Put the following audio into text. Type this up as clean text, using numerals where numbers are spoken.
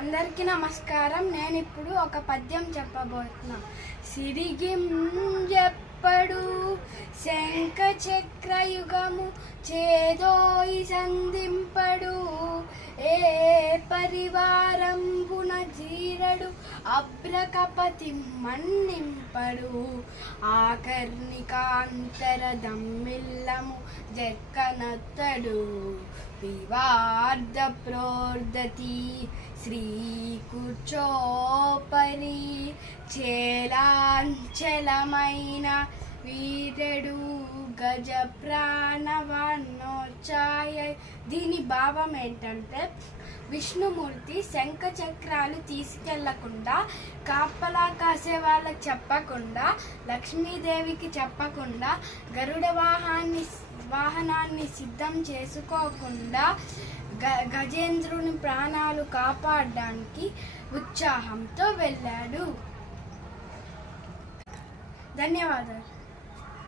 అందరికీ నమస్కారం. నేను ఇప్పుడు ఒక పద్యం చెప్పబోతున్నా. సిరిగింజెప్పడు శంఖ చక్రయుగము చేదోయి సంధింపడు, ఏ పరివారంబున జీరడు అభ్రకపతి మన్నింపడు, ఆకర్ణికాంతర దమ్మిల్లము జక్కనత్తడు, వివార్ధ ప్రోర్ధతి శ్రీ కూర్చోపరి, చేలాంచలమైన వీరుడు గజ ప్రాణవాన్నోచాయ. దీని భావం ఏంటంటే, విష్ణుమూర్తి శంఖ చక్రాలు తీసుకెళ్లకుండా, కాపలా కాసే వాళ్ళకి చెప్పకుండా, లక్ష్మీదేవికి చెప్పకుండా, గరుడ వాహనాన్ని సిద్ధం చేసుకోకుండా గజేంద్రుని ప్రాణాలు కాపాడడానికి ఉత్సాహంతో వెళ్ళాడు. ధన్యవాదాలు.